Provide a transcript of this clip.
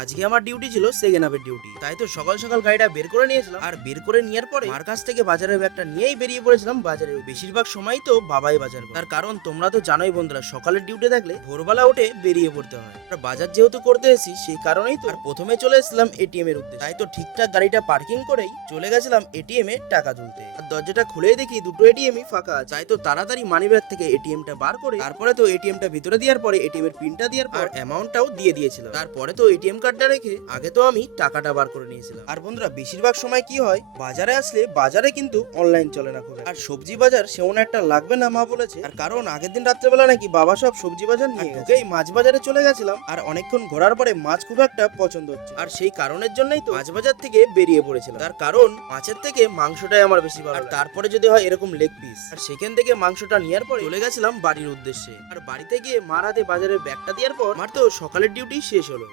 আজকে আমার ডিউটি ছিল সেকেন্ড হাফের ডিউটি, তাই তো সকাল সকাল গাড়িটা বের করে নিয়েছিলাম। আর বের করে নেওয়ার পরে মার কাছ থেকে বাজারের ব্যাগটা নিয়েই বেরিয়ে পড়েছিলাম বাজারে। বেশিরভাগ সময় তো বাবাই বাজার করে, তার কারণ তোমরা তো জানোই বন্ধুরা, সকালের ডিউটি থাকলে ভোরবেলা উঠে বেরিয়ে পড়তে হয়। আর বাজার যেহেতু করতে এসেছি সেই কারণেই তো। আর প্রথমে চলে এসেছিলাম এটিএম এর উদ্দেশ্যে, তাই তো ঠিকঠাক গাড়িটা পার্কিং করেই চলে গেছিলাম এটিএম এ টাকা তুলতে। আর দরজাটা খুলেই দেখি দুটো এটিএমই ফাঁকা আছে, তাই তো তাড়াতাড়ি মানিব্যাগ থেকে এটিএমটা বার করে তারপরে তো এটিএমটা ভিতরে দেওয়ার পরে এটিএম এর পিনটা দেওয়ার পর অ্যামাউন্টটাও দিয়ে দিয়েছিলাম। তারপরে তো এটিএম কার্ডটা রেখে আগে তো আমি টাকাটা বার করে নিয়েছিলাম। আর বন্ধুরা বেশিরভাগ সময় কি হয়, বাজারে আসলে বাজারে কিন্তু অনলাইন চলে না খুব। আর সবজি বাজার সেমন একটা লাগবে না মা বলেছে, আর কারণ আগের দিন রাত্রেবেলা নাকি বাবা সব সবজি বাজার নিয়ে গেছে। এই মাছ বাজারে চলে গেছিলাম, আর অনেকক্ষণ ঘোরার পরে মাছ খুব একটা পছন্দ হচ্ছে, আর সেই কারণের জন্যই তো মাছ বাজার থেকে বেরিয়ে পড়েছিলাম। তার কারণ মাছের থেকে মাংসটাই আমার বেশি ভালো লাগে। আর তারপরে যদি হয় এরকম লেগ পিস, আর সেখান থেকে মাংসটা নেওয়ার পরে চলে গেছিলাম বাড়ির উদ্দেশ্যে। আর বাড়িতে গিয়ে মার হাতে বাজারের ব্যাগটা দেওয়ার পর মার তো সকালের ডিউটি শেষ হলো।